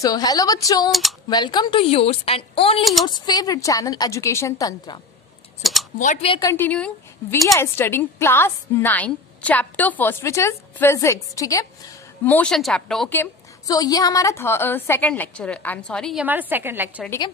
So hello बच्चों, welcome to yours and only yours favorite channel Education Tantra. So what we are continuing? We are studying class 9 chapter first which is physics. ठीक है, motion chapter. Okay. So ये हमारा second lecture है. I'm sorry, ये हमारा second lecture है. ठीक है,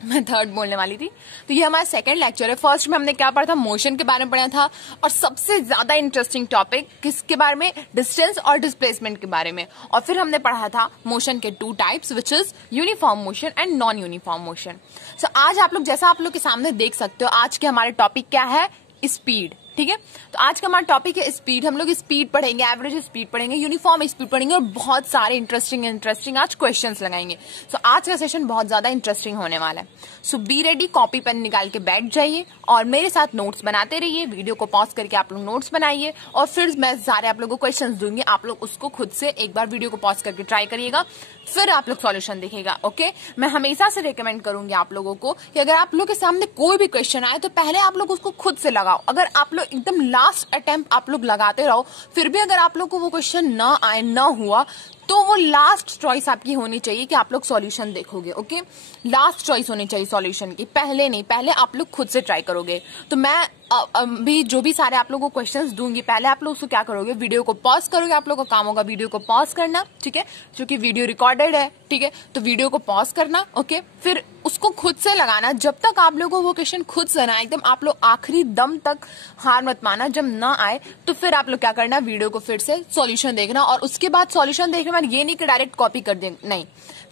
मैं थर्ड बोलने वाली थी. तो ये हमारा सेकंड लेक्चर है. फर्स्ट में हमने क्या पढ़ा था? मोशन के बारे में पढ़ा था. और सबसे ज्यादा इंटरेस्टिंग टॉपिक किसके बारे में? डिस्टेंस और डिस्प्लेसमेंट के बारे में. और फिर हमने पढ़ा था मोशन के two types which is uniform motion and non uniform motion. So आज आप लोग जैसा आप लोग के सामने देख सकते हो, आज के हमारे टॉपिक क्या है? स्पीड. ठीक है, तो आज का हमारा टॉपिक है स्पीड. हम लोग स्पीड पढ़ेंगे, एवरेज स्पीड पढ़ेंगे, यूनिफॉर्म स्पीड पढ़ेंगे और बहुत सारे इंटरेस्टिंग आज क्वेश्चंस लगाएंगे. सो आज का सेशन बहुत ज्यादा इंटरेस्टिंग होने वाला है. सो बी रेडी, कॉपी पेन निकाल के बैठ जाइए और मेरे साथ नोट्स बनाते रहिए. वीडियो को पॉज करके आप लोग नोट्स बनाइए और फिर मैं सारे आप लोगों को क्वेश्चन दूंगी. आप लोग उसको खुद से एक बार वीडियो को पॉज करके ट्राई करिएगा, फिर आप लोग सॉल्यूशन देखिएगा. ओके, मैं हमेशा से रिकमेंड करूंगी आप लोगों को कि अगर आप लोग के सामने कोई भी क्वेश्चन आए तो पहले आप लोग उसको खुद से लगाओ. अगर आप लोग एकदम लास्ट अटेम्प्ट आप लोग लगाते रहो, फिर भी अगर आप लोग को वो क्वेश्चन ना आए, ना हुआ, तो वो लास्ट चॉइस आपकी होनी चाहिए कि आप लोग सॉल्यूशन देखोगे. ओके, लास्ट चॉइस होनी चाहिए सॉल्यूशन की, पहले नहीं. पहले आप लोग खुद से ट्राई करोगे. तो मैं अभी जो भी सारे आप लोगों को क्वेश्चंस दूंगी, पहले आप लोग उसको क्या करोगे? वीडियो को पॉज करोगे. आप लोगों का काम होगा वीडियो को पॉज करना. ठीक है, क्योंकि वीडियो रिकॉर्डेड है. ठीक है, तो वीडियो को पॉज करना. ओके, फिर उसको खुद से लगाना. जब तक आप लोगों को वो क्वेश्चन खुद से ना, एकदम आप लोग आखिरी दम तक हार मत माना. जब ना आए तो फिर आप लोग क्या करना? वीडियो को फिर से सॉल्यूशन देखना. और उसके बाद सॉल्यूशन देखने में ये नहीं कि डायरेक्ट कॉपी कर दे, नहीं.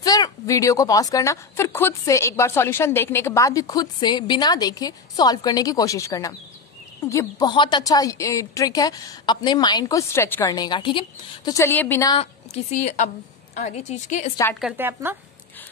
फिर वीडियो को पॉज करना, फिर खुद से एक बार सॉल्यूशन देखने के बाद भी खुद से बिना देखे सॉल्व करने की कोशिश करना. ये बहुत अच्छा ट्रिक है अपने माइंड को स्ट्रेच करने का. ठीक है, तो चलिए बिना किसी अब आगे चीज के स्टार्ट करते हैं अपना.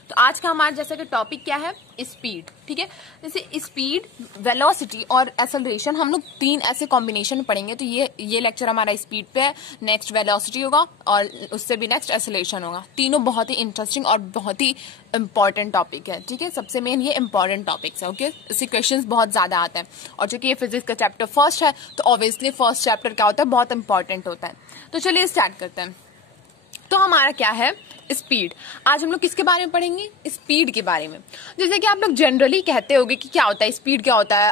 तो आज का हमारा जैसे कि टॉपिक क्या है? स्पीड. ठीक है, जैसे स्पीड, वेलोसिटी और एक्सेलरेशन, हम लोग तीन ऐसे कॉम्बिनेशन पढ़ेंगे. तो ये लेक्चर हमारा स्पीड पे है, नेक्स्ट वेलोसिटी होगा और उससे भी नेक्स्ट एक्सेलरेशन होगा. तीनों बहुत ही इंटरेस्टिंग और बहुत ही इंपॉर्टेंट टॉपिक है. ठीक है, सबसे मेन ये इंपॉर्टेंट टॉपिक्स है. ओके, इससे क्वेश्चंस बहुत ज्यादा आते हैं. और चूंकि ये फिजिक्स का चैप्टर फर्स्ट है तो ऑब्वियसली फर्स्ट चैप्टर क्या होता है? बहुत इंपॉर्टेंट होता है. तो चलिए स्टार्ट करते हैं. तो हमारा क्या है? स्पीड. आज हम लोग किसके बारे में पढ़ेंगे? स्पीड के बारे में. जैसे कि आप लोग जनरली कहते होगे कि क्या होता है स्पीड, क्या होता है,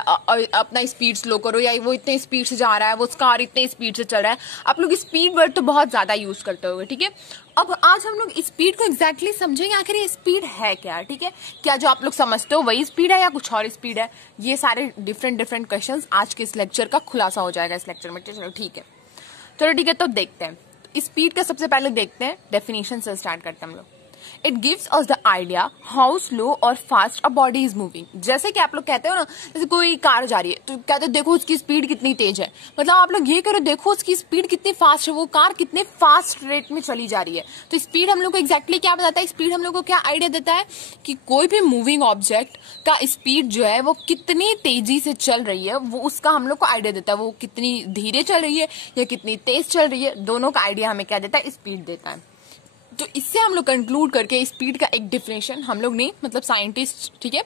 अपना स्पीड स्लो करो, या वो इतने स्पीड से जा रहा है, वो कार इतने स्पीड से चल रहा है. आप लोग स्पीड वर्ड तो बहुत ज्यादा यूज करते होगे. ठीक है, अब आज हम लोग स्पीड को एग्जैक्टली समझेंगे. आखिर ये स्पीड है क्या? ठीक है, क्या जो आप लोग समझते हो वही स्पीड है या कुछ और स्पीड है? ये सारे डिफरेंट क्वेश्चन आज के इस लेक्चर का खुलासा हो जाएगा इस लेक्चर में. चलो ठीक है, तो देखते हैं. स्पीड का सबसे पहले देखते हैं, डेफिनेशन से स्टार्ट करते हैं हम लोग. It gives us the idea how slow और fast a body is moving. जैसे कि आप लोग कहते हो ना, जैसे कोई कार जा रही है तो कहते हो देखो उसकी स्पीड कितनी तेज है. मतलब आप लोग ये करो, देखो उसकी स्पीड कितनी फास्ट है, वो कार कितने फास्ट रेट में चली जा रही है. तो स्पीड हम लोग को एग्जैक्टली क्या बताता है? स्पीड हम लोग को क्या आइडिया देता है कि कोई भी मूविंग ऑब्जेक्ट का स्पीड जो है वो कितनी तेजी से चल रही है, वो उसका हम लोग को आइडिया देता है. वो कितनी धीरे चल रही है या कितनी तेज चल रही है, दोनों का आइडिया हमें क्या देता है? स्पीड देता है. तो इससे हम लोग कंक्लूड करके स्पीड का एक डिफिनेशन, हम लोग नहीं मतलब साइंटिस्ट, ठीक है,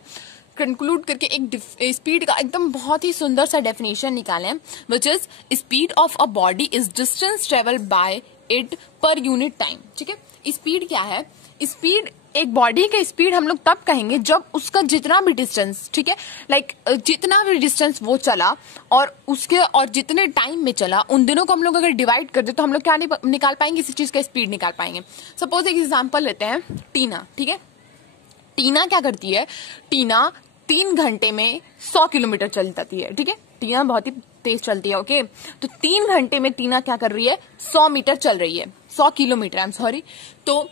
कंक्लूड करके एक स्पीड का एकदम बहुत ही सुंदर सा डेफिनेशन निकाले, which is speed of a body is distance travel by it per unit time. ठीक है, स्पीड क्या है? स्पीड, एक बॉडी का स्पीड हम लोग तब कहेंगे जब उसका जितना भी डिस्टेंस, ठीक है, लाइक जितना भी डिस्टेंस वो चला और उसके और जितने टाइम में चला, उन दिनों को हम लोग अगर डिवाइड कर दे तो हम लोग क्या निकाल पाएंगे? इसी चीज का स्पीड निकाल पाएंगे. सपोज एक एग्जांपल लेते हैं, टीना. ठीक है, टीना क्या करती है? टीना 3 घंटे में 100 किलोमीटर चल जाती है. ठीक है, टीना बहुत ही तेज चलती है. ओके, तो 3 घंटे में टीना क्या कर रही है? 100 मीटर चल रही है, 100 किलोमीटर, आई एम सॉरी. तो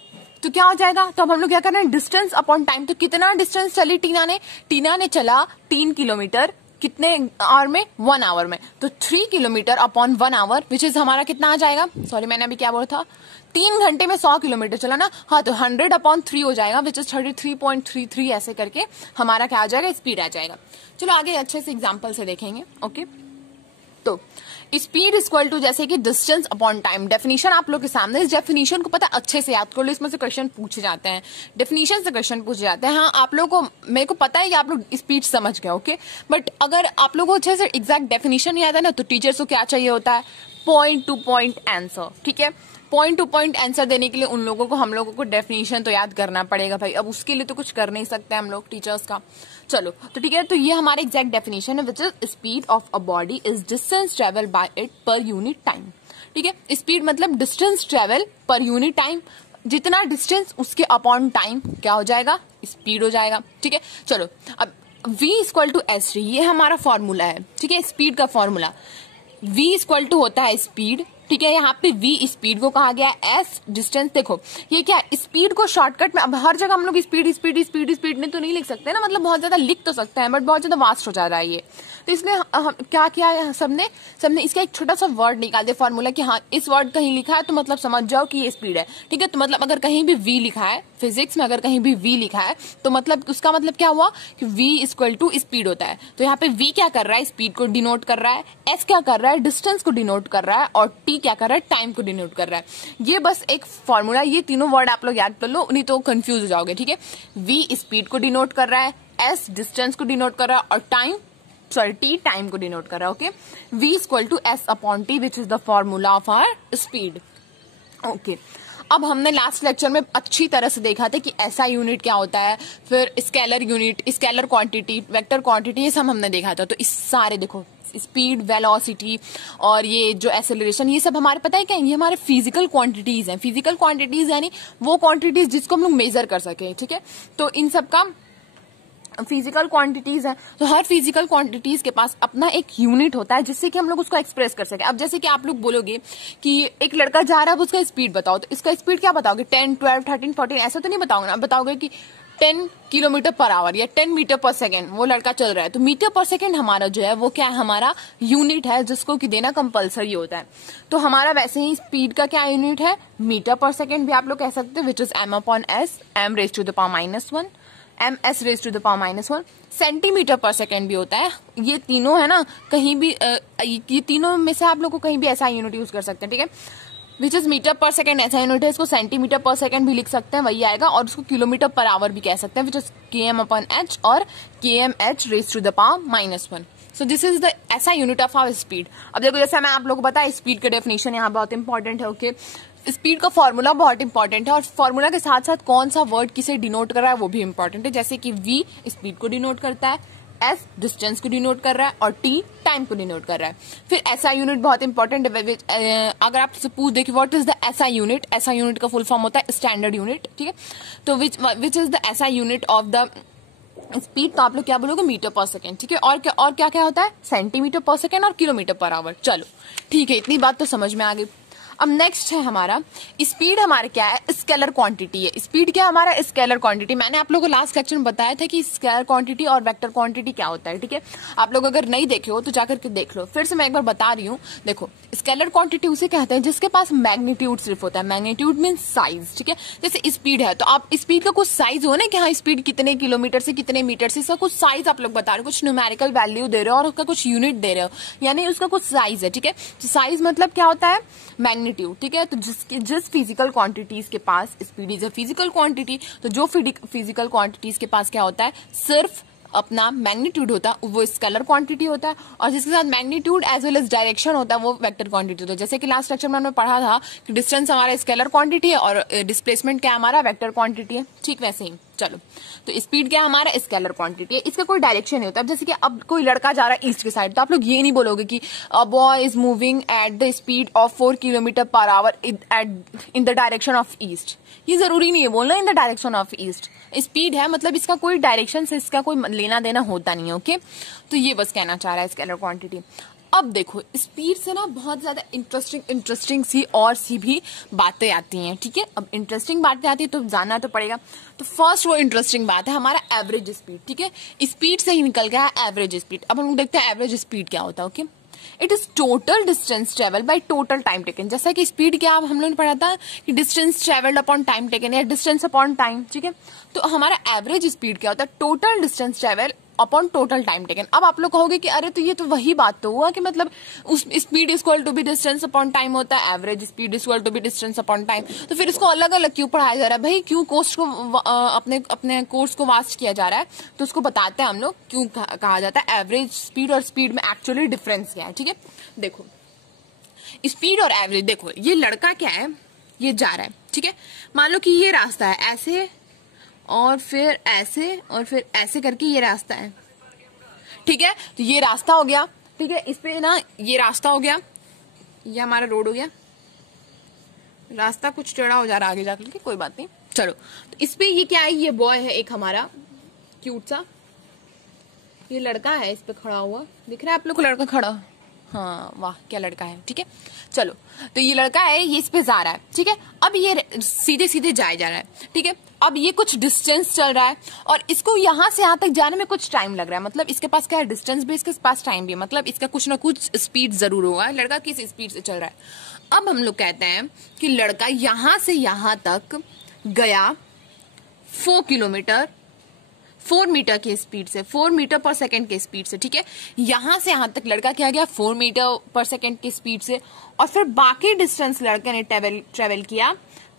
क्या हो जाएगा? तो अब हम लोग क्या कर रहे हैं? Distance upon time. तो कितना डिस्टेंस चली टीना ने? टीना ने चला 3 किलोमीटर कितने आवर में? 1 आवर में. तो 3 kilometre upon 1 hour which is हमारा कितना आ जाएगा? सॉरी मैंने अभी क्या बोला था? 3 घंटे में 100 किलोमीटर चला ना, हाँ, तो 100 अपॉन 3 हो जाएगा विच इज 33.33. ऐसे करके हमारा क्या आ जाएगा? स्पीड आ जाएगा. चलो आगे अच्छे से एग्जाम्पल से देखेंगे. ओके, तो स्पीड इक्वल टू जैसे कि डिस्टेंस अपॉन टाइम. डेफिनेशन आप लोग के सामने, इस डेफिनेशन को पता अच्छे से याद कर लो, इसमें से क्वेश्चन पूछे जाते हैं, डेफिनेशन से क्वेश्चन पूछे जाते हैं. हाँ, आप लोग को, मेरे को पता है कि आप लोग स्पीड समझ गए. ओके, बट अगर आप लोग को अच्छे से एग्जैक्ट डेफिनेशन नहीं आता ना, तो टीचर्स को क्या चाहिए होता है? पॉइंट टू पॉइंट आंसर, ठीक है। पॉइंट टू पॉइंट आंसर देने के लिए उन लोगों को, हम लोगों को डेफिनेशन तो याद करना पड़ेगा भाई। अब उसके लिए तो कुछ कर नहीं सकते हम लोग टीचर्स का। चलो तो ठीक है, तो ये हमारा एग्जैक्ट डेफिनेशन है, which is speed of a body is distance travel by it per unit time, ठीक है। स्पीड मतलब distance travel per unit time, जितना डिस्टेंस उसके अपॉन टाइम क्या हो जाएगा, स्पीड हो जाएगा, ठीक है। चलो अब v equal to s t, ये हमारा फॉर्मूला है, ठीक है, स्पीड का फॉर्मूला। v इक्वल टू होता है स्पीड, ठीक है। यहाँ पे v स्पीड को कहा गया है, s डिस्टेंस। देखो ये क्या है, स्पीड को शॉर्टकट में, अब हर जगह हम लोग स्पीड स्पीड स्पीड स्पीड में तो नहीं लिख सकते ना, मतलब बहुत ज्यादा लिख तो सकते हैं बट बहुत ज्यादा वास्ट हो जा रहा है ये। तो इसलिए क्या किया है सबने इसका एक छोटा सा वर्ड निकाल दिया फॉर्मूला कि हाँ इस वर्ड कहीं लिखा है तो मतलब समझ जाओ कि ये स्पीड है, ठीक है। तो मतलब अगर कहीं भी v लिखा है, फिजिक्स में अगर कहीं भी v लिखा है तो मतलब उसका मतलब क्या हुआ कि v इक्वल टू स्पीड होता है। तो यहाँ पे v क्या कर रहा है, स्पीड को डिनोट कर रहा है, s क्या कर रहा है, डिस्टेंस को डिनोट कर रहा है, और t क्या कर रहा है, टाइम को डिनोट कर रहा है। ये बस एक फॉर्मूला, ये तीनों वर्ड आप लोग याद कर लो, नहीं तो कंफ्यूज हो जाओगे, ठीक है। v स्पीड को डिनोट कर रहा है, s डिस्टेंस को डिनोट कर रहा है, और t टाइम को डिनोट कर रहा है, okay. v equal to s upon t which is the formula of our speed, okay. अब हमने लास्ट लेक्चर में अच्छी तरह से देखा था कि ऐसा यूनिट क्या होता है, फिर scalar unit, scalar quantity, vector quantity, ये सब हमने देखा था। तो इस सारे देखो स्पीड, वेलोसिटी और ये जो एक्सेलरेशन, ये सब हमारे पता है क्या है, ये हमारे फिजिकल क्वांटिटीज हैं। फिजिकल क्वांटिटीज यानी वो क्वांटिटीज जिसको हम लोग मेजर कर सके, ठीक है। तो इन सब का फिजिकल क्वांटिटीज है, तो हर फिजिकल क्वांटिटीज के पास अपना एक यूनिट होता है जिससे कि हम लोग उसको एक्सप्रेस कर सके। अब जैसे कि आप लोग बोलोगे कि एक लड़का जा रहा है, उसका स्पीड बताओ, तो इसका स्पीड क्या बताओगे, 10, 12, 13, 14 ऐसा तो नहीं बताओगे ना, बताओगे कि 10 किलोमीटर पर आवर या 10 मीटर पर सेकेंड वो लड़का चल रहा है। तो मीटर पर सेकेंड हमारा जो है वो क्या है, हमारा यूनिट है जिसको कि देना कंपलसरी होता है। तो हमारा वैसे ही स्पीड का क्या यूनिट है, मीटर पर सेकेंड भी आप लोग कह सकते हैं, which is m upon s, m raise to the power -1, ms raise to the power -1। Centimetre पर सेकेंड भी होता है। ये तीनों है ना, कहीं भी ये तीनों में से आप लोग को कहीं भी ऐसा यूनिट यूज कर सकते हैं, ठीक है। विच इज मीटर पर सेकेंड ऐसा यूनिट है, इसको सेंटीमीटर पर सेकेंड भी लिख सकते हैं, वही आएगा, और उसको किलोमीटर पर आवर भी कह सकते हैं, which is km upon h और kmh raise to the power -1। So this is the ऐसा यूनिट ऑफ आवर स्पीड। अब देखो जैसे मैं आप लोग को बताया, स्पीड का डेफिनेशन यहाँ बहुत इंपॉर्टेंट है, ओके। स्पीड का फॉर्मूला बहुत इंपॉर्टेंट है, और फॉर्मूला के साथ साथ कौन सा वर्ड किसे डिनोट कर रहा है वो भी इंपॉर्टेंट है। जैसे कि v स्पीड को डिनोट करता है, s डिस्टेंस को डिनोट कर रहा है, और t टाइम को डिनोट कर रहा है। फिर SI यूनिट बहुत इंपॉर्टेंट है। अगर आप पूछ देखिए what is the SI unit, SI unit का फुल फॉर्म होता है स्टैंडर्ड यूनिट, ठीक है। तो विच is the SI unit of the speed, तो आप लोग क्या बोलोगे, मीटर पर सेकेंड, ठीक है। और क्या क्या होता है, सेंटीमीटर पर सेकेंड और किलोमीटर पर आवर। चलो ठीक है, इतनी बात तो समझ में आ गई। अब नेक्स्ट है हमारा स्पीड, हमारा क्या है, स्केलर क्वांटिटी है। स्पीड क्या हमारा, स्केलर क्वांटिटी। मैंने आप लोगों को लास्ट लेक्चर में बताया था कि स्केलर क्वांटिटी और वेक्टर क्वांटिटी क्या होता है, ठीक है। आप लोग अगर नहीं देखे हो तो जाकर के देख लो, फिर से मैं एक बार बता रही हूँ। देखो स्केलर क्वांटिटी उसे कहते हैं जिसके पास मैग्नीट्यूड सिर्फ होता है। मैग्नीट्यूड मीन साइज, ठीक है। जैसे स्पीड है तो आप स्पीड का कुछ साइज हो ना, कि हाँ स्पीड कितने किलोमीटर से कितने मीटर से, इसका कुछ साइज आप लोग बता रहे हो, कुछ न्यूमेरिकल वैल्यू दे रहे हो और उसका कुछ यूनिट दे रहे हो, यानी उसका कुछ साइज है, ठीक है। तो साइज मतलब क्या होता है, मैग्नीट्यूड, ठीक है। तो जिस फिजिकल क्वांटिटीज के पास speed is a physical quantity, तो जो फिजिकल क्वांटिटीज के पास क्या होता है, सिर्फ अपना मैग्नीट्यूड होता है, वो स्केलर क्वांटिटी होता है, और जिसके साथ magnitude as well as direction होता है वो वेक्टर क्वांटिटी होता है। जैसे कि लास्ट लेक्चर में हमने पढ़ा था कि डिस्टेंस हमारा स्केलर क्वांटिटी है और डिस्प्लेसमेंट क्या हमारा वेक्टर क्वांटिटी है, ठीक वैसे ही। चलो तो स्पीड क्या हमारा स्केलर क्वांटिटी है, इसका कोई डायरेक्शन नहीं होता। अब जैसे कि अब कोई लड़का जा रहा है ईस्ट के साइड, तो आप लोग ये नहीं बोलोगे कि a boy is moving at the speed of 4 kilometre per hour in the direction of east. ये जरूरी नहीं है बोलना in the direction of east. Speed है मतलब इसका कोई डायरेक्शन से इसका कोई लेना देना होता नहीं है, ओके। तो ये बस कहना चाह रहा है स्केलर क्वांटिटी। अब देखो स्पीड से ना बहुत ज्यादा इंटरेस्टिंग सी और सी भी बातें आती हैं, ठीक है। अब इंटरेस्टिंग बातें आती है तो जानना तो पड़ेगा। तो फर्स्ट वो इंटरेस्टिंग बात है हमारा एवरेज स्पीड, ठीक है। स्पीड से ही निकल गया है एवरेज स्पीड। अब हम लोग देखते हैं एवरेज स्पीड क्या होता है, okay. It is total distance travel by total time taken. जैसा कि स्पीड क्या हम लोगों ने पढ़ा था कि distance travelled upon time taken या डिस्टेंस अपॉन टाइम, ठीक है। तो हमारा एवरेज स्पीड क्या होता है, total distance travel upon total time taken. अब आप लोग कहोगे कि अरे तो ये तो वही बात तो हुआ कि मतलब उस स्पीड इक्वल टू भी डिस्टेंस अपॉन टाइम होता है, एवरेज स्पीड इक्वल टू भी डिस्टेंस अपॉन टाइम। तो फिर इसको अलग अलग क्यों पढ़ाया जा रहा है भाई, क्यों कोर्स को अपने कोर्स को वास्ट किया जा रहा है। तो उसको बताते हैं हम लोग क्यों कहा जाता है एवरेज स्पीड और स्पीड में एक्चुअली डिफरेंस क्या है, ठीक है। देखो स्पीड और एवरेज। देखो ये लड़का क्या है, ये जा रहा है, ठीक है। मान लो कि ये रास्ता है, ऐसे और फिर ऐसे और फिर ऐसे करके ये रास्ता है, ठीक है। तो ये रास्ता हो गया, ठीक है। इस पे ना ये रास्ता हो गया, ये हमारा रोड हो गया। रास्ता कुछ टेढ़ा हो जा रहा है आगे जाकर के, कोई बात नहीं, चलो। तो इस पे ये क्या है, ये बॉय है एक हमारा क्यूट सा, ये लड़का है इस पे खड़ा हुआ, दिख रहा है आप लोग को लड़का खड़ा? हाँ, वाह क्या लड़का है, ठीक है। चलो, तो ये लड़का है, ये इस पे जा रहा है, ठीक है। अब ये सीधे सीधे जाए जा रहा है, ठीक है। अब ये कुछ डिस्टेंस चल रहा है और इसको यहां से यहां तक जाने में कुछ टाइम लग रहा है। मतलब इसके पास क्या है, डिस्टेंस भी, इसके पास टाइम भी, मतलब इसका कुछ ना कुछ स्पीड जरूर होगा। लड़का किस स्पीड से चल रहा है। अब हम लोग कहते हैं कि लड़का यहां से यहां तक गया 4 किलोमीटर 4 मीटर की स्पीड से, 4 मीटर पर सेकेंड की स्पीड से, ठीक है। यहां से यहां तक लड़का क्या गया 4 मीटर पर सेकेंड की स्पीड से, और फिर बाकी डिस्टेंस लड़के ने ट्रेवल किया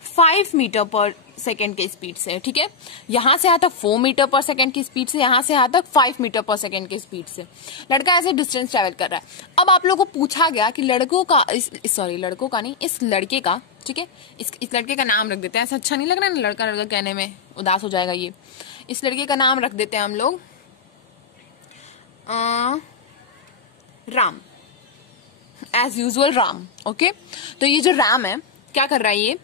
5 मीटर पर सेकेंड की स्पीड से, ठीक है। यहां से यहां तक 4 मीटर पर सेकेंड की स्पीड से, यहां से यहां तक 5 मीटर पर सेकेंड की स्पीड से लड़का ऐसे डिस्टेंस ट्रेवल कर रहा है। अब आप लोगों को पूछा गया कि लड़कों का, लड़कों का नहीं, इस लड़के का, ठीक है, इस लड़के का नाम रख देते हैं, ऐसा अच्छा नहीं लग रहा है ना, लड़का लड़का कहने में उदास हो जाएगा ये। इस लड़के का नाम रख देते हैं हम लोग Ram, as usual Ram, okay. तो ये जो राम है क्या कर रहा है, ये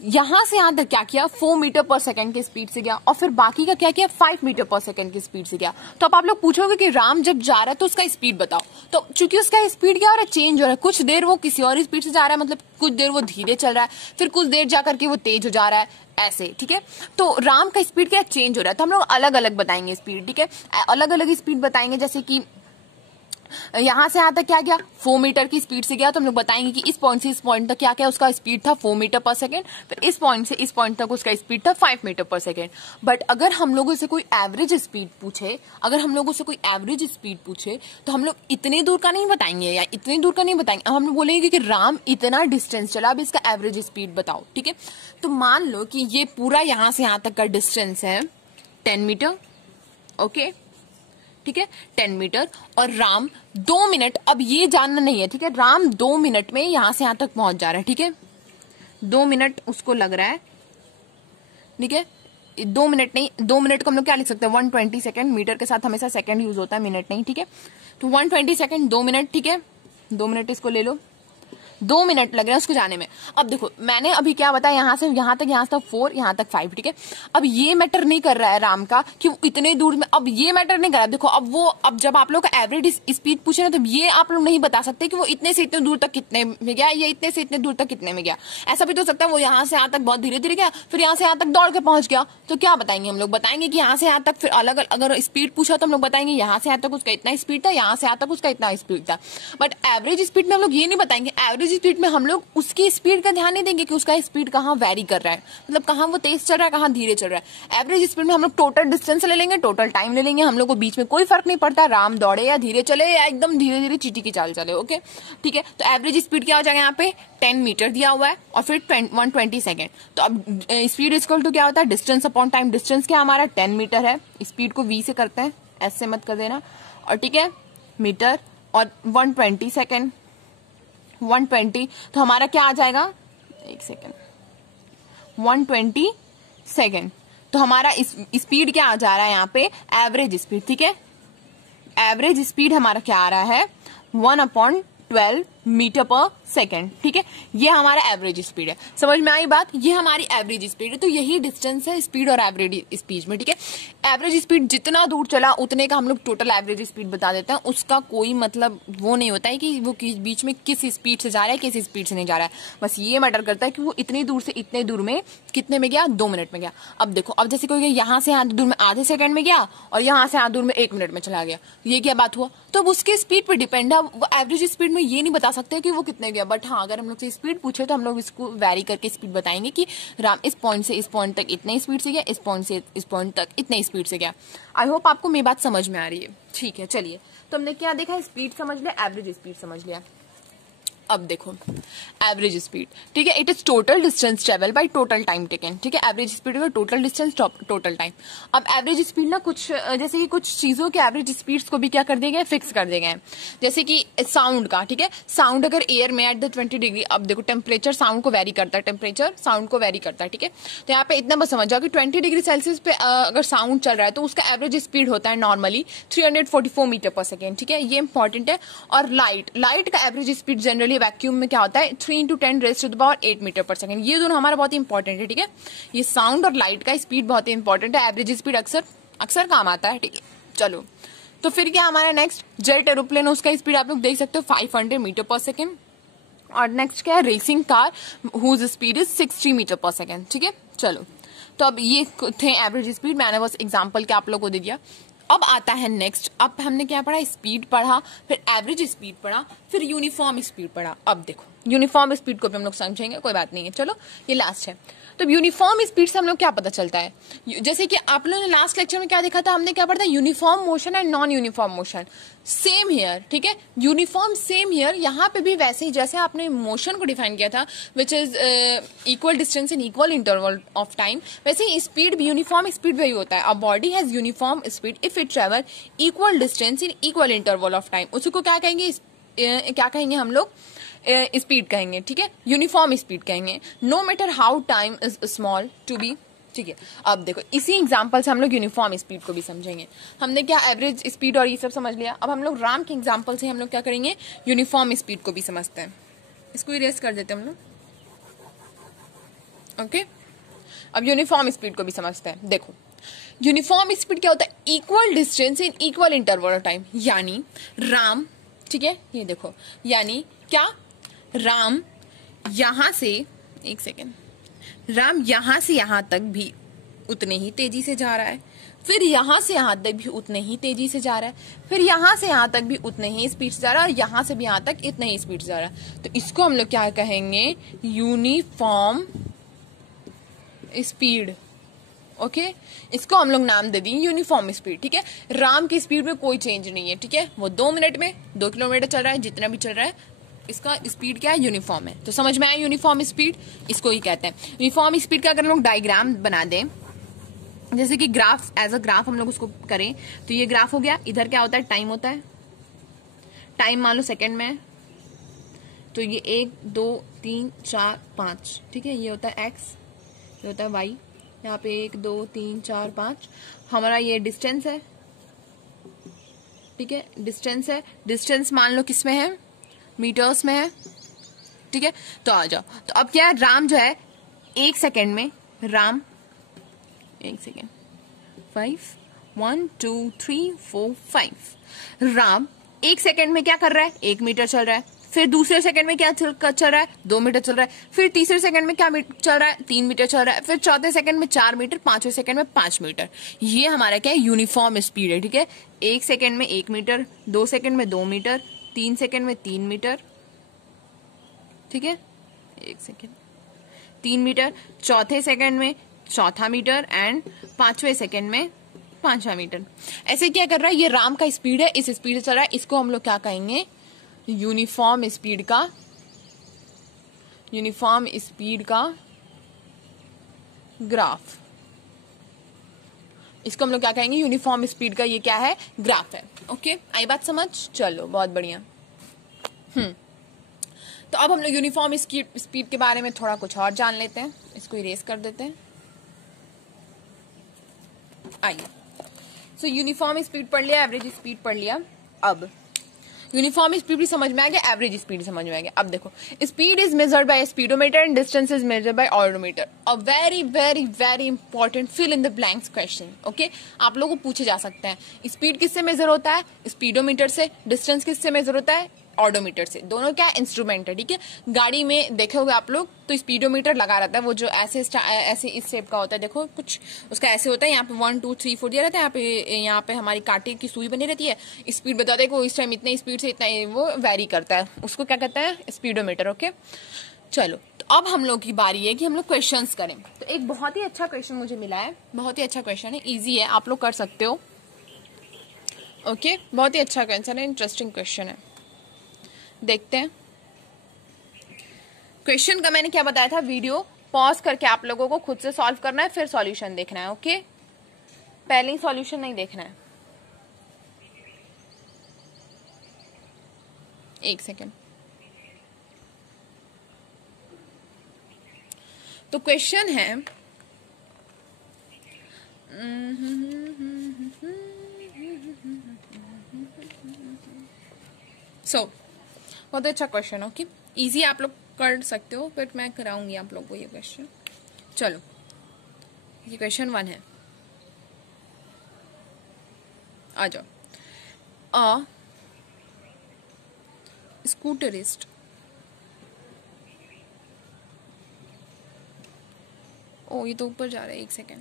यहां से यहां तक क्या किया 4 मीटर पर सेकंड की स्पीड से गया, और फिर बाकी का क्या किया 5 मीटर पर सेकंड की स्पीड से गया। तो अब आप लोग पूछोगे कि राम जब जा रहा है तो उसका स्पीड बताओ। तो चूंकि उसका स्पीड क्या हो रहा है, चेंज हो रहा है, कुछ देर वो किसी और स्पीड से जा रहा है, मतलब कुछ देर वो धीरे चल रहा है, फिर कुछ देर जाकर के वो तेज हो जा रहा है, ऐसे, ठीक है। तो राम का स्पीड क्या चेंज हो रहा है, तो हम लोग अलग अलग बताएंगे स्पीड, ठीक है। अलग अलग स्पीड बताएंगे, जैसे कि यहां से यहां तक क्या गया 4 मीटर की स्पीड से गया, तो हम लोग बताएंगे कि इस पॉइंट से इस पॉइंट तक क्या क्या उसका स्पीड था 4 मीटर पर सेकेंड, फिर इस पॉइंट से इस पॉइंट तक उसका स्पीड था 5 मीटर पर सेकेंड। बट अगर हम लोगों से कोई एवरेज स्पीड पूछे, तो हम लोग इतने दूर का नहीं बताएंगे या इतने दूर का नहीं बताएंगे, अब हम लोग बोलेंगे कि राम इतना डिस्टेंस चला, अब इसका एवरेज स्पीड बताओ, ठीक है। तो मान लो कि ये पूरा यहां से यहां तक का डिस्टेंस है 10 मीटर, ओके, ठीक है, 10 मीटर, और राम 2 मिनट, अब ये जानना नहीं है, ठीक है, राम 2 मिनट में यहां से यहां तक पहुंच जा रहा है, ठीक है, 2 मिनट उसको लग रहा है, ठीक है। 2 मिनट नहीं, 2 मिनट को हम लोग क्या लिख सकते हैं 120 सेकंड, मीटर के साथ हमेशा सेकंड यूज होता है, मिनट नहीं, ठीक है। तो 120 सेकंड 2 मिनट, ठीक है, 2 मिनट इसको ले लो, 2 मिनट लग रहे हैं उसको जाने में। अब देखो मैंने अभी क्या बताया, यहां से यहां तक 4, यहां तक 5, ठीक है। अब ये मैटर नहीं कर रहा है राम का कि वो इतने दूर में, अब ये मैटर नहीं कर रहा है। देखो अब जब आप लोग का एवरेज स्पीड पूछे ना, तो ये आप लोग नहीं बता सकते कि वो इतने से इतने दूर तक कितने में गया, या इतने से इतने दूर तक कितने में गया। ऐसा भी तो हो सकता है वो यहां से यहां तक बहुत धीरे धीरे गया, फिर यहां से यहां तक दौड़ के पहुंच गया। तो क्या बताएंगे हम लोग, बताएंगे कि यहां से यहां तक, फिर अलग अलग अगर स्पीड पूछा तो हम लोग बताएंगे यहां से यहां तक उसका इतना स्पीड था, यहां से यहां तक उसका इतना स्पीड था। बट एवरेज स्पीड में हम लोग ये नहीं बताएंगे। एवरेज स्पीड में हम लोग उसकी स्पीड का ध्यान नहीं देंगे कि उसका स्पीड कहाँ वेरी कर रहा है, मतलब कहाँ वो तेज चल रहा है, कहाँ धीरे चल रहा है। एवरेज स्पीड में हम लोग टोटल डिस्टेंस ले लेंगे, टोटल टाइम ले लेंगे, हम लोग को बीच में कोई फर्क नहीं पड़ता राम दौड़े या धीरे चले या एकदम धीरे धीरे चींटी की चाल चले, ओके, ठीक है। तो एवरेज स्पीड क्या हो जाएगा, यहाँ पे 10 मीटर दिया हुआ है और फिर 120 सेकेंड। तो अब स्पीड इक्वल टू क्या होता है, डिस्टेंस अपॉन टाइम। डिस्टेंस क्या हमारा 10 मीटर है, स्पीड को v से करते हैं, s से मत कर देना, और ठीक है मीटर, और 120 सेकेंड, 120, तो हमारा क्या आ जाएगा, एक सेकेंड, 120 सेकेंड। तो हमारा स्पीड क्या आ जा रहा है यहाँ पे, एवरेज स्पीड, ठीक है। एवरेज स्पीड हमारा क्या आ रहा है 1/12 मीटर पर सेकेंड, ठीक है। ये हमारा एवरेज स्पीड है, समझ में आई बात, ये हमारी एवरेज स्पीड है। तो यही डिस्टेंस है स्पीड और एवरेज स्पीड में, ठीक है। एवरेज स्पीड जितना दूर चला उतने का हम लोग टोटल एवरेज स्पीड बता देते हैं। उसका कोई मतलब वो नहीं होता है कि वो बीच में किस स्पीड से जा रहा है, किस स्पीड से नहीं जा रहा है, बस ये मैटर करता है कि वो इतनी दूर से इतने दूर में कितने में गया, 2 मिनट में गया। अब देखो, अब जैसे कोई यहाँ से यहाँ दूर में आधे सेकंड में गया और यहाँ से यहाँ दूर में 1 मिनट में चला गया, ये क्या बात हुआ। तो अब उसके स्पीड पे डिपेंड है, वो एवरेज स्पीड में ये नहीं बता सकते कि वो कितने गया। बट हाँ, अगर हम लोग से स्पीड पूछे तो हम लोग इसको वैरी करके स्पीड बताएंगे कि राम इस पॉइंट से इस पॉइंट तक इतने स्पीड से गया, इस पॉइंट से इस पॉइंट तक इतने स्पीड से गया। आई होप आपको मेरी बात समझ में आ रही है, ठीक है। चलिए, तो हमने क्या देखा, स्पीड समझ लिया, एवरेज स्पीड समझ लिया। अब देखो एवरेज स्पीड, ठीक है, it is total distance travel by total time taken, ठीक है, एवरेज स्पीड का टोटल डिस्टेंस टोटल टाइम। अब एवरेज स्पीड ना कुछ जैसे कि कुछ चीजों के एवरेज स्पीड्स को भी क्या कर दिए गए, फिक्स कर दिए गए, जैसे कि साउंड का, ठीक है, साउंड अगर एयर में एट द 20 डिग्री, अब देखो टेम्परेचर साउंड को वेरी करता है, टेम्परेचर साउंड को वेरी करता है, ठीक है, तो यहाँ पे इतना बस समझ जाओ कि 20 डिग्री सेल्सियस पे अगर साउंड चल रहा है तो उसका एवरेज स्पीड होता है नॉर्मली 344 मीटर पर सेकेंड, ठीक है, ये इंपॉर्टेंट है। और लाइट का एवरेज स्पीड जनरली वैक्यूम में क्या होता है 3 × 10⁻8 मीटर पर सेकेंड, ये दोनों हमारा बहुत इंपॉर्टेंट है, ठीक है, ये साउंड और लाइट का स्पीड बहुत ही इंपॉर्टेंट है, एवरेज स्पीड अक्सर काम आता है, ठीक है। चलो तो फिर क्या हमारा नेक्स्ट जेट एरोप्लेन, उसका स्पीड आप लोग देख सकते हो 500 मीटर पर सेकेंड। और नेक्स्ट क्या है, racing car whose speed is 60 metre पर सेकेंड, ठीक है। चलो तो अब ये थे एवरेज स्पीड, मैंने बस एग्जांपल के आप लोगों को दे दिया। अब आता है नेक्स्ट, अब हमने क्या पढ़ा, स्पीड पढ़ा, फिर एवरेज स्पीड पढ़ा, फिर यूनिफॉर्म स्पीड पढ़ा। अब देखो यूनिफॉर्म स्पीड को भी हम लोग समझेंगे, कोई बात नहीं है, चलो ये लास्ट है। तो यूनिफॉर्म स्पीड से हम लोग क्या पता चलता है, जैसे कि आप लोगों ने लास्ट लेक्चर में क्या देखा था, हमने क्या पढ़ा था, uniform motion and non uniform motion. Same here, ठीक है, यूनिफॉर्म सेम हियर, यहाँ पे भी वैसे ही जैसे आपने मोशन को डिफाइन किया था which is equal distance in equal interval of time, वैसे ही स्पीड भी यूनिफॉर्म स्पीड वही होता है। A body has uniform speed if it travel equal distance in equal interval of time, उसको क्या कहेंगे हम लोग, स्पीड कहेंगे, ठीक है, यूनिफॉर्म स्पीड कहेंगे, no matter how time is small to be, ठीक है। अब देखो इसी एग्जांपल से हम लोग यूनिफॉर्म स्पीड को भी समझेंगे। हमने क्या एवरेज स्पीड और ये सब समझ लिया, अब हम लोग राम के एग्जांपल से हम लोग क्या करेंगे, यूनिफॉर्म स्पीड को भी समझते हैं। इसको इरेज कर देते हैं हम लोग, ओके। अब यूनिफॉर्म स्पीड को भी समझते हैं। देखो यूनिफॉर्म स्पीड क्या होता है, equal distance in equal interval of time, यानी राम, ठीक है, ये देखो, यानी क्या, राम यहां से, एक सेकेंड, राम यहां से यहां तक भी उतने ही तेजी से जा रहा है, फिर यहां से यहां तक भी उतने ही तेजी से जा रहा है, फिर यहां से यहां तक भी उतने ही स्पीड से जा रहा है, और यहां से भी यहां तक इतने ही स्पीड से जा रहा है। तो इसको हम लोग क्या कहेंगे, यूनिफॉर्म स्पीड, ओके, इसको हम लोग नाम दे देंगे यूनिफॉर्म स्पीड, ठीक है। राम की स्पीड में कोई चेंज नहीं है, ठीक है, वो 2 मिनट में 2 किलोमीटर चल रहा है, जितना भी चल रहा है, इसका स्पीड क्या है, यूनिफॉर्म है। तो समझ में आया यूनिफॉर्म स्पीड, इसको ही कहते हैं। यूनिफॉर्म स्पीड का अगर हम लोग डायग्राम बना दें, जैसे कि ग्राफ, एज अ ग्राफ हम लोग उसको करें, तो ये ग्राफ हो गया, इधर क्या होता है, टाइम होता है, टाइम मान लो सेकंड में, तो ये 1 2 3 4 5, ठीक है, ये होता है एक्स, ये होता है वाई, यहाँ पे 1 2 3 4 5 हमारा ये डिस्टेंस है, ठीक है, डिस्टेंस है, डिस्टेंस मान लो किस में है, मीटर्स में है, ठीक है। तो आ जाओ, तो अब क्या है, राम जो है 1 सेकेंड में, राम 1 सेकेंड 5 1 2 3 4 5, राम 1 सेकेंड में क्या कर रहा है, 1 मीटर चल रहा है, फिर दूसरे सेकंड में क्या चल रहा है, 2 मीटर चल रहा है, फिर तीसरे सेकंड में क्या चल रहा है, 3 मीटर चल रहा है, फिर चौथे सेकंड में 4 मीटर, पांचवें सेकंड में 5 मीटर। ये हमारा क्या है, यूनिफॉर्म स्पीड है, ठीक है। 1 सेकंड में 1 मीटर, 2 सेकंड में 2 मीटर, 3 सेकंड में 3 मीटर, ठीक है, 1 सेकंड 3 मीटर, चौथे सेकंड में चौथा मीटर, एंड पांचवें सेकंड में 5वां मीटर। ऐसे क्या कर रहा है, ये राम का स्पीड है, इस स्पीड से चल रहा है, इसको हम लोग क्या कहेंगे, यूनिफॉर्म स्पीड का ग्राफ, इसको हम लोग क्या कहेंगे, यूनिफॉर्म स्पीड का ये क्या है, ग्राफ है, ओके। आई बात समझ, चलो बहुत बढ़िया। तो अब हम लोग यूनिफॉर्म स्पीड के बारे में थोड़ा कुछ और जान लेते हैं, इसको इरेज कर देते हैं। आइए, सो यूनिफॉर्म स्पीड पढ़ लिया, एवरेज स्पीड पढ़ लिया, अब यूनिफॉर्म स्पीड भी समझ में आ गया, एवरेज स्पीड समझ में आ गया। अब देखो, speed is measured by speedometer and distance is measured by odometer. A very very very important fill in the blanks question, okay. आप लोगों को पूछे जा सकते हैं, स्पीड किससे मेजर होता है, स्पीडोमीटर से, डिस्टेंस किससे मेजर होता है, ऑडोमीटर से। दोनों क्या इंस्ट्रूमेंट है, ठीक है। गाड़ी में देखे होगे आप लोग तो स्पीडोमीटर लगा रहता है, वो जो ऐसे इस शेप का होता है, देखो कुछ उसका ऐसे होता है, यहाँ पे 1 2 3 4 दिया रहता है, यहाँ पे हमारी कांटे की सुई बनी रहती है, स्पीड बताते हैं कि इस टाइम इतने स्पीड से इतना वो वेरी करता है, उसको क्या कहता है, स्पीडोमीटर, ओके। चलो, तो अब हम लोग की बारी है कि हम लोग क्वेश्चंस करें। तो एक बहुत ही अच्छा क्वेश्चन मुझे मिला है, बहुत ही अच्छा क्वेश्चन है, इजी है, आप लोग कर सकते हो, ओके। बहुत ही अच्छा क्वेश्चन है, इंटरेस्टिंग क्वेश्चन है, देखते हैं। क्वेश्चन का मैंने क्या बताया था, वीडियो पॉज करके आप लोगों को खुद से सॉल्व करना है, फिर सॉल्यूशन देखना है। ओके, पहले ही सॉल्यूशन नहीं देखना है। एक सेकेंड। तो क्वेश्चन है बहुत अच्छा क्वेश्चन। ओके, इजी आप लोग कर सकते हो, बट मैं कराऊंगी आप लोग को ये क्वेश्चन। चलो, ये क्वेश्चन 1 है, आ जाओ। अ स्कूटरिस्ट ओ, ये तो ऊपर जा रहा है, एक सेकेंड।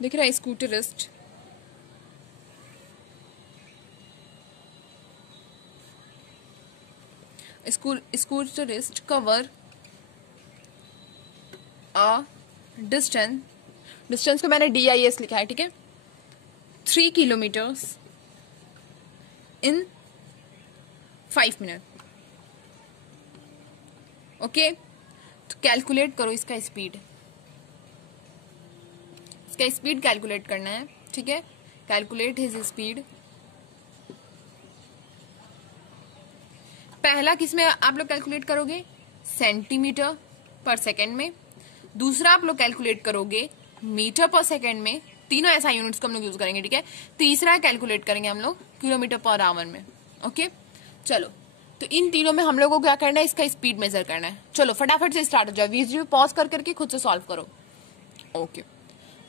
दिख रहा है स्कूटरिस्ट। स्कूटरिस्ट कवर अ डिस्टेंस को मैंने DIS लिखा है, ठीक है, 3 किलोमीटर्स इन 5 मिनट। ओके, तो कैलकुलेट करो इसका स्पीड। इसका स्पीड कैलकुलेट करना है, ठीक है। Calculate his speed. पहला किसमें आप लोग कैलकुलेट करोगे, सेंटीमीटर पर सेकेंड में। दूसरा आप लोग कैलकुलेट करोगे मीटर पर सेकेंड में। तीनों ऐसा यूनिट्स को हम लोग यूज करेंगे, ठीक है। तीसरा कैलकुलेट करेंगे हम लोग किलोमीटर पर आवर में। ओके, चलो, तो इन तीनों में हम लोग को क्या करना है, इसका स्पीड मेजर करना है। चलो फटाफट से स्टार्ट हो जाओ, वीडियो पॉज कर करके खुद से सॉल्व करो। ओके,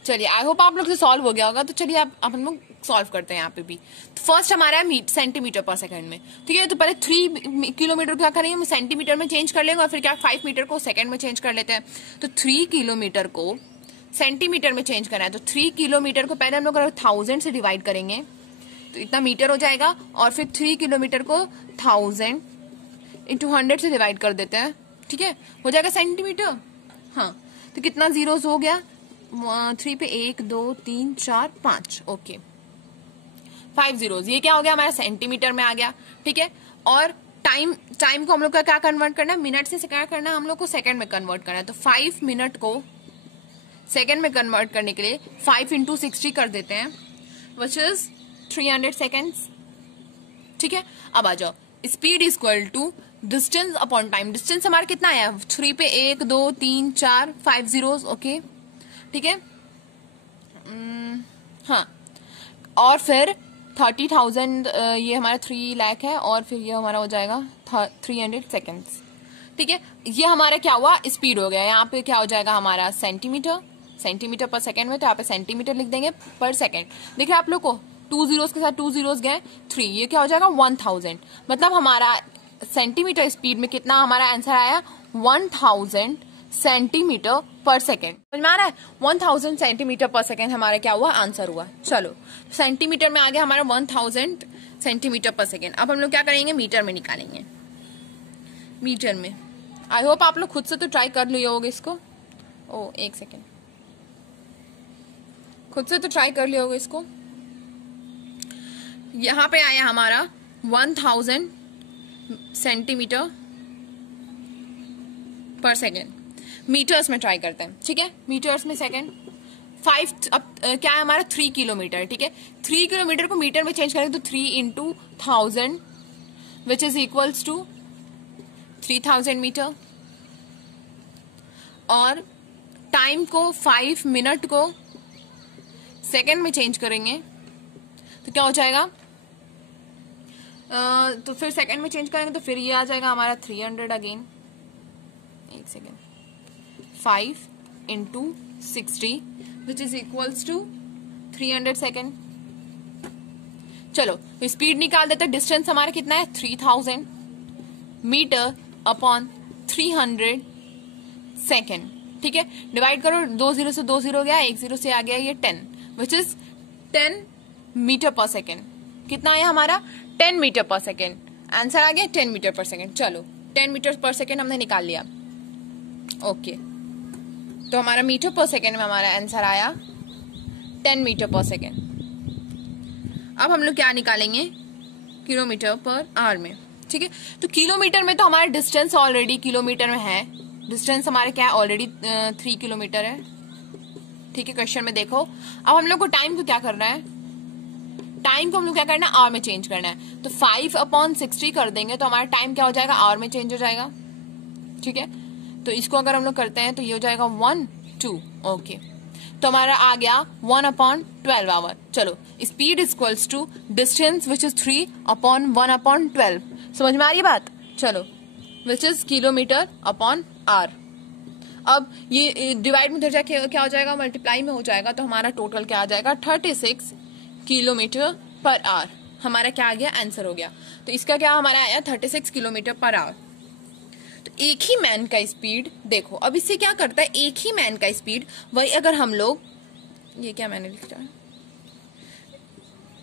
चलिए, आई होप आप लोग से सॉल्व हो गया होगा। तो चलिए आप हम लोग सॉल्व करते हैं यहाँ पे भी। तो फर्स्ट हमारा है सेंटीमीटर पर सेकंड में, ठीक है। तो पहले 3 किलोमीटर क्या करेंगे, हम सेंटीमीटर में चेंज कर लेंगे, और फिर क्या 5 मीटर को सेकंड में चेंज कर लेते हैं। तो 3 किलोमीटर को सेंटीमीटर में चेंज करना है। तो 3 किलोमीटर को पहले हम लोग 1000 से डिवाइड करेंगे तो इतना मीटर हो जाएगा, और फिर 3 किलोमीटर को 1000 इंटू 100 से डिवाइड कर देते हैं, ठीक है, हो जाएगा सेंटीमीटर। हाँ, तो कितना जीरोस हो गया, 3 पे 1 2 3 4 5। ओके, 5 जीरोस, ये क्या हो गया हमारा सेंटीमीटर में आ गया, ठीक है। और टाइम को हम लोग का क्या कन्वर्ट करना है, मिनट से क्या करना है, हम लोग को सेकंड में कन्वर्ट करना है। तो 5 मिनट को सेकंड में कन्वर्ट करने के लिए 5 इंटू 60 कर देते हैं, विच इज 300 सेकेंड्स, ठीक है। अब आ जाओ, speed is equal to distance upon time. Distance हमारा कितना आया, 3 पे 1 2 3 4 5 जीरोस। ओके, ठीक है। हाँ, और फिर 30,000, ये हमारा 3 लाख है, और फिर ये हमारा हो जाएगा 300 सेकेंड्स, ठीक है। ये हमारा क्या हुआ, स्पीड हो गया। यहाँ पे क्या हो जाएगा हमारा सेंटीमीटर पर सेकेंड में, तो यहाँ पे सेंटीमीटर लिख देंगे पर सेकेंड। दिख रहा है आप लोग को, 2 जीरोस के साथ 2 जीरोस गए, 3, ये क्या हो जाएगा 1000। मतलब हमारा सेंटीमीटर स्पीड में कितना हमारा आंसर आया, 1000 सेंटीमीटर पर सेकेंड। समझ में आ रहा है, 1000 सेंटीमीटर पर सेकेंड हमारा क्या हुआ, आंसर हुआ। चलो, सेंटीमीटर में आ गया हमारा 1000 सेंटीमीटर पर सेकेंड। अब हम लोग क्या करेंगे, मीटर में निकालेंगे। मीटर में आई होप आप लोग खुद से तो ट्राई कर लिए होगे इसको। ओ, एक सेकेंड, खुद से तो ट्राई कर लिए होगे इसको। यहां पे आया हमारा 1000 सेंटीमीटर पर सेकेंड। मीटर्स में ट्राई करते हैं, ठीक है। मीटर्स में सेकेंड 5, अब क्या है हमारा 3 किलोमीटर, ठीक है। 3 किलोमीटर को मीटर में चेंज करेंगे तो 3 into 1000 which is equals to 3000 metre. और टाइम को 5 मिनट को सेकेंड में चेंज करेंगे तो क्या हो जाएगा, तो फिर सेकेंड में चेंज करेंगे तो फिर ये आ जाएगा हमारा 300 अगेन। एक second, 5 into 60 which is equals to 300 second. चलो, तो स्पीड निकाल देते। डिस्टेंस हमारा कितना है, 3000 मीटर अपॉन 300 सेकेंड, ठीक है। डिवाइड करो, 2 जीरो से 2 जीरो गया, 1 जीरो से आ गया ये 10, विच इज 10 मीटर पर सेकेंड। कितना आया हमारा, 10 मीटर पर सेकेंड। आंसर आ गया 10 मीटर पर सेकेंड। चलो, 10 मीटर पर सेकेंड हमने निकाल लिया। ओके, तो हमारा मीटर पर सेकेंड में हमारा आंसर आया 10 मीटर पर सेकेंड। अब हम लोग क्या निकालेंगे, किलोमीटर पर आवर में, ठीक है। तो किलोमीटर में तो हमारा डिस्टेंस ऑलरेडी किलोमीटर में है, डिस्टेंस हमारे क्या है ऑलरेडी 3 किलोमीटर है, ठीक है। क्वेश्चन में देखो, अब हम लोग को टाइम को क्या करना है, टाइम को हम लोग क्या करना है, आवर में चेंज करना है। तो 5/60 कर देंगे तो हमारा टाइम क्या हो जाएगा, आवर में चेंज हो जाएगा, ठीक है। तो इसको अगर हम लोग करते हैं तो ये हो जाएगा 1 2, ओके। तो हमारा आ गया 1/12 आवर। चलो, speed equals to distance which is 3/1/12। समझ में आ रही है बात? चलो, which is kilometre upon hour. अब ये डिवाइड में उधर जाके क्या हो जाएगा, मल्टीप्लाई में हो जाएगा, तो हमारा टोटल क्या आ जाएगा, 36 किलोमीटर पर आवर। हमारा क्या आ गया, आंसर हो गया। तो इसका क्या हमारा आया, 36 किलोमीटर पर आवर। तो एक ही मैन का स्पीड देखो, अब इससे क्या करता है, एक ही मैन का स्पीड, वही अगर हम लोग, ये क्या मैंने लिखा है,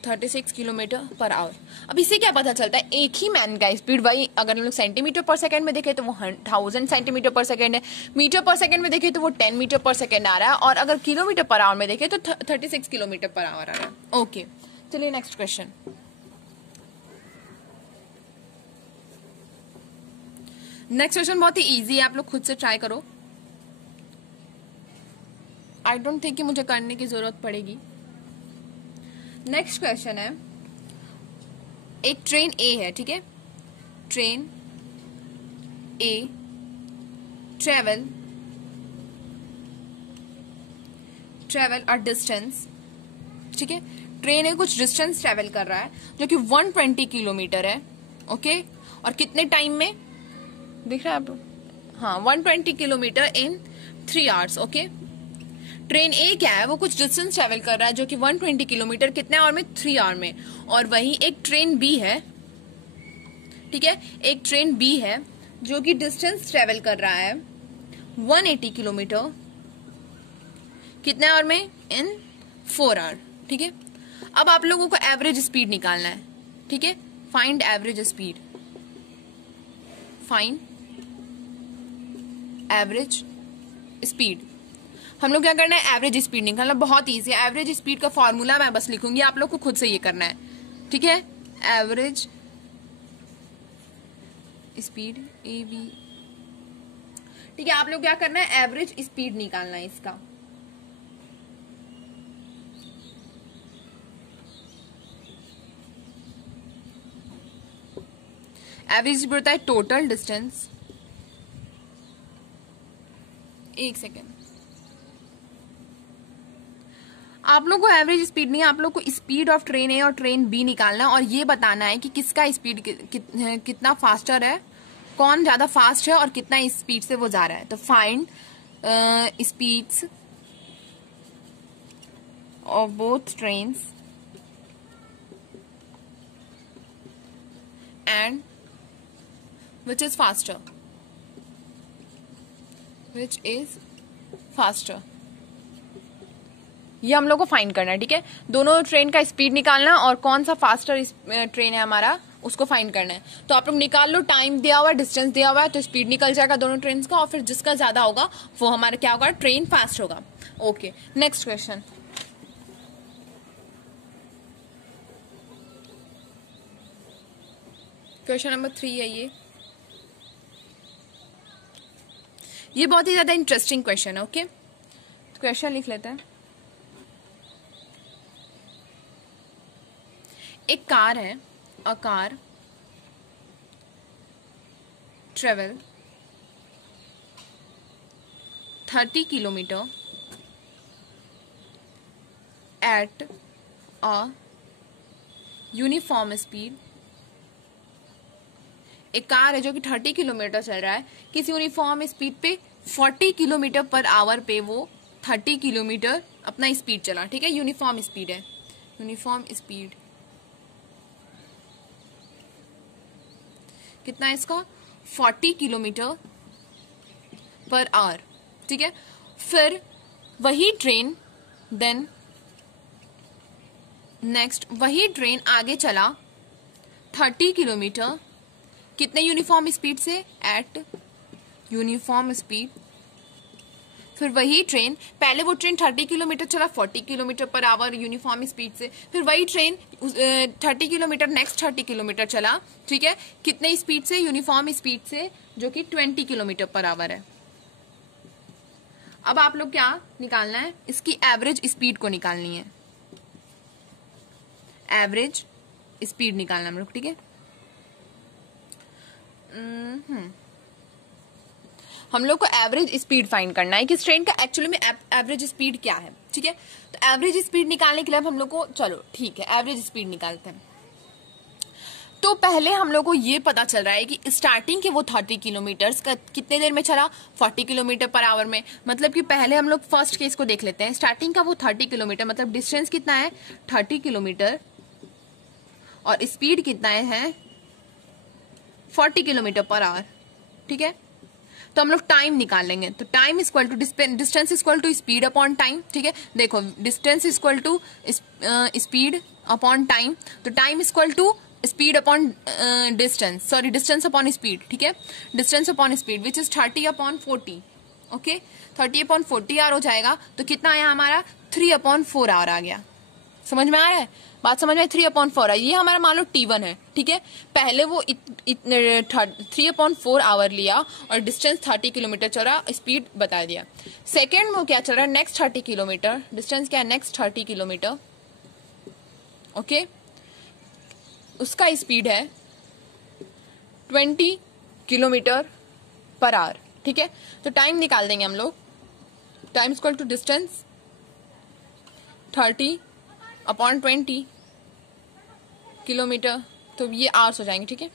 36 किलोमीटर पर आवर। अब इससे क्या पता चलता है, एक ही मैन का स्पीड, वही अगर हम लोग सेंटीमीटर पर सेकंड में देखें तो वो 1000 सेंटीमीटर पर सेकंड है, मीटर पर सेकंड में देखें तो वो 10 मीटर पर सेकंड आ रहा है, और अगर किलोमीटर पर आवर में देखें तो 36 किलोमीटर पर आवर आ रहा है। ओके, चलिए नेक्स्ट क्वेश्चन। नेक्स्ट क्वेश्चन बहुत ही इजी है, आप लोग खुद से ट्राई करो। आई डोंट थिंक कि मुझे करने की जरूरत पड़ेगी। नेक्स्ट क्वेश्चन है, एक ट्रेन ए है, ठीक है, train A travel a distance, ठीक है। ट्रेन ए कुछ डिस्टेंस ट्रेवल कर रहा है जो कि 120 किलोमीटर है, ओके। और कितने टाइम में दिख रहा है आप, हाँ, 120 kilometre in 3 hours, okay. Train ए क्या है, वो कुछ डिस्टेंस ट्रेवल कर रहा है जो कि 120 किलोमीटर कितने आवर में, 3 आवर में। और वही एक ट्रेन बी है, ठीक है, एक ट्रेन बी है जो कि डिस्टेंस ट्रेवल कर रहा है 180 किलोमीटर कितने आवर में, इन 4 आवर, ठीक है। अब आप लोगों को एवरेज स्पीड निकालना है, ठीक है। Find average speed, find average speed. हम लोग क्या करना है, एवरेज स्पीड निकालना, बहुत इजी है। एवरेज स्पीड का फॉर्मूला मैं बस लिखूंगी, आप लोग को खुद से ये करना है, ठीक है। एवरेज स्पीड AV, ठीक है। आप लोग क्या करना है, एवरेज स्पीड निकालना है इसका। एवरेज स्पीड होता है टोटल डिस्टेंस, एक सेकेंड, आप लोग को एवरेज स्पीड नहीं है, आप लोग को स्पीड ऑफ ट्रेन ए और ट्रेन बी निकालना है और ये बताना है कि किसका स्पीड कितना फास्टर है, कौन ज्यादा फास्ट है और कितना स्पीड से वो जा रहा है। तो find speeds of both trains and which is faster, which is faster, ये हम लोग को फाइंड करना है, ठीक है। दोनों ट्रेन का स्पीड निकालना और कौन सा फास्टर ट्रेन है हमारा, उसको फाइंड करना है। तो आप लोग निकाल लो, टाइम दिया हुआ है, डिस्टेंस दिया हुआ है, तो स्पीड निकल जाएगा दोनों ट्रेन का, और फिर जिसका ज्यादा होगा वो हमारा क्या होगा, ट्रेन फास्ट होगा। Okay, next question. Question number 3 है ये बहुत ही ज्यादा इंटरेस्टिंग क्वेश्चन है, ओके। तो क्वेश्चन लिख लेते हैं। एक कार है, a car travel 30 kilometre at a uniform speed. एक कार है जो कि 30 किलोमीटर चल रहा है, किसी यूनिफॉर्म स्पीड पे 40 किलोमीटर पर आवर पे वो 30 किलोमीटर अपना स्पीड चला, ठीक है। यूनिफॉर्म स्पीड है, यूनिफॉर्म स्पीड कितना है इसका, 40 किलोमीटर पर आवर, ठीक है। फिर वही ट्रेन देन नेक्स्ट वही ट्रेन आगे चला 30 किलोमीटर कितने यूनिफॉर्म स्पीड से, एट यूनिफॉर्म स्पीड फिर वही ट्रेन, पहले वो ट्रेन 30 किलोमीटर चला 40 kilometre per hour uniform speed से, फिर वही ट्रेन 30 किलोमीटर नेक्स्ट 30 किलोमीटर चला, ठीक है, कितने स्पीड से, यूनिफॉर्म स्पीड से, जो कि 20 किलोमीटर पर आवर है। अब आप लोग क्या निकालना है, इसकी एवरेज स्पीड को निकालनी है, एवरेज स्पीड निकालना हम लोग, ठीक है। हम लोग को एवरेज स्पीड फाइंड करना है कि इस ट्रेन का एक्चुअली में एवरेज स्पीड क्या है, ठीक है। तो एवरेज स्पीड निकालने के लिए हम लोग को, चलो ठीक है, एवरेज स्पीड निकालते हैं। तो पहले हम लोग को ये पता चल रहा है कि स्टार्टिंग के वो 30 किलोमीटर का कितने देर में चला, 40 किलोमीटर पर आवर में। मतलब कि पहले हम लोग फर्स्ट केस को देख लेते हैं। स्टार्टिंग का वो 30 किलोमीटर, मतलब डिस्टेंस कितना है 30 किलोमीटर, और स्पीड कितना है 40 किलोमीटर पर आवर, ठीक है। तो हम लोग टाइम निकाल लेंगे। तो time equal to distance equal to speed upon time, ठीक है। देखो distance equal to speed upon time, तो time equal to speed upon distance, sorry distance upon speed, ठीक है, distance upon speed which is 30 upon 40, okay. 30 upon 40 hour हो जाएगा। तो कितना आया हमारा 3 अपॉन 4 आवर आ गया। समझ में आ रहा है बात, समझ में 3 अपॉन 4 है। ये हमारा मान लो T1 है, ठीक है। पहले वो 3 अपॉन 4 आवर लिया और डिस्टेंस 30 किलोमीटर चला, स्पीड बता दिया। सेकेंड में क्या चल रहा है, नेक्स्ट 30 किलोमीटर, डिस्टेंस क्या है नेक्स्ट 30 किलोमीटर, ओके। उसका स्पीड है 20 किलोमीटर पर आवर, ठीक है। तो टाइम निकाल देंगे हम लोग, time equal to distance 30 upon 20 kilometre, तो ये आवर्स हो जाएंगे, ठीक है,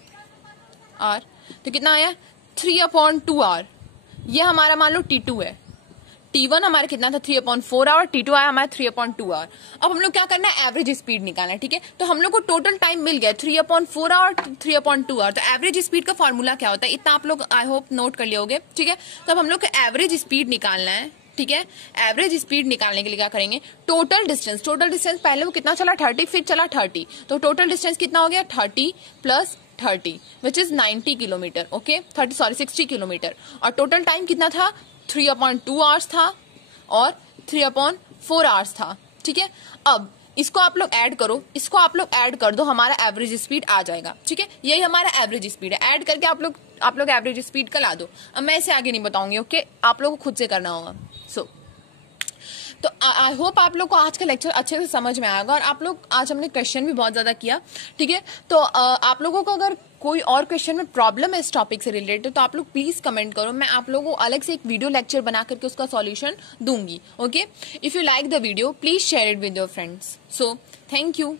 आर। तो कितना आया 3 अपॉन 2 आवर। ये हमारा मान लो T2 है। T1 हमारा कितना था 3 अपॉन 4 आवर, T2 आया हमारा 3 अपॉन 2 आवर। अब हम लोग क्या करना है, एवरेज स्पीड निकालना है, ठीक है। तो हम लोग को टोटल टाइम मिल गया 3 अपॉन 4 आवर, 3 अपॉन 2 आवर। तो एवरेज स्पीड का फॉर्मूला क्या होता है, इतना आप लोग आई होप नोट कर लियोगे, ठीक है। तो अब हम लोग को एवरेज स्पीड निकालना है, ठीक है। एवरेज स्पीड निकालने के लिए क्या करेंगे, टोटल डिस्टेंस, टोटल डिस्टेंस पहले वो कितना चला 30, फिर चला 30, तो टोटल डिस्टेंस कितना हो गया 30 plus 30 which is 90 kilometre, okay, 60 kilometre. और टोटल टाइम कितना था 3 अपॉन 2 आवर्स था और 3 अपॉन 4 आवर्स था, ठीक है। अब इसको आप लोग ऐड करो, इसको आप लोग ऐड कर दो, हमारा एवरेज स्पीड आ जाएगा, ठीक है। यही हमारा एवरेज स्पीड है। ऐड करके आप लोग एवरेज स्पीड का ला दो। अब मैं इसे आगे नहीं बताऊंगी, ओके, आप लोगों को खुद से करना होगा। तो आई होप आप लोग को आज का लेक्चर अच्छे से समझ में आएगा। और आप लोग, आज हमने क्वेश्चन भी बहुत ज्यादा किया, ठीक है। तो आप लोगों को अगर कोई और क्वेश्चन में प्रॉब्लम है इस टॉपिक से रिलेटेड, तो आप लोग प्लीज कमेंट करो, मैं आप लोगों को अलग से एक वीडियो लेक्चर बना करके उसका सॉल्यूशन दूंगी, okay. If you like the video please share it with your friends. So thank you.